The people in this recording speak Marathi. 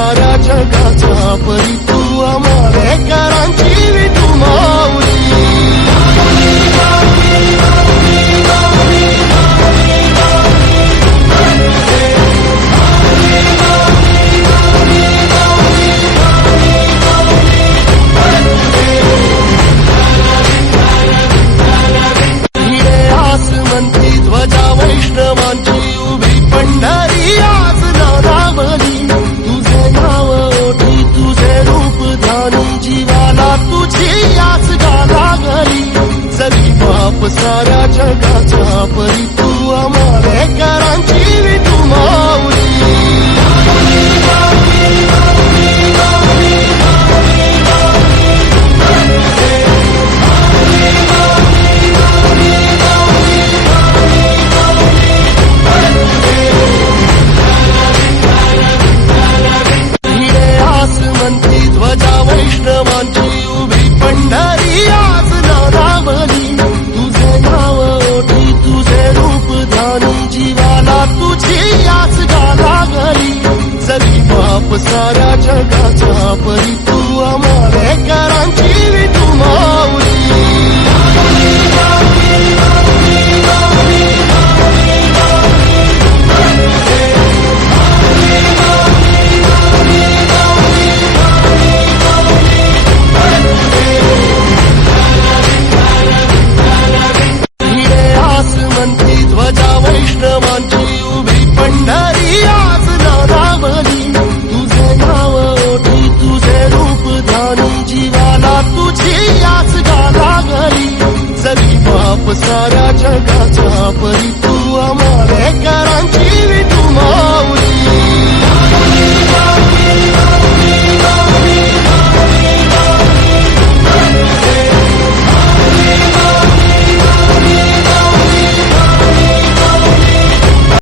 साऱ्या जगाचा परी तू आंबेडकरांची विठू माऊली ध्वजा वैष्णवांची उभी पंढरी आज नादावली तुझे नाव ओठी तुझे रूप ध्यानी जीवाला तुझी याच गाला गली जरी बाप साऱ्या जगाचा परी तू आंबेडकरांची विठू माऊली ध्वजा वैष्णवांची उभी पंढरी आज नादावली तुझे नाव ओठी तुझे रूप ध्यानी जीवाला तुझी याच गाला गली जरी बाप साऱ्या जगाचा परी तू आंबेडकरांची विठू माऊली ध्वजा वैष्णवांची उभी पंढरी आज नादावली तुझे नाव ओठी तुझे रूप ध्यानी जीवाला तुझी याच गाला गली जरी बाप साऱ्या जगाचा परी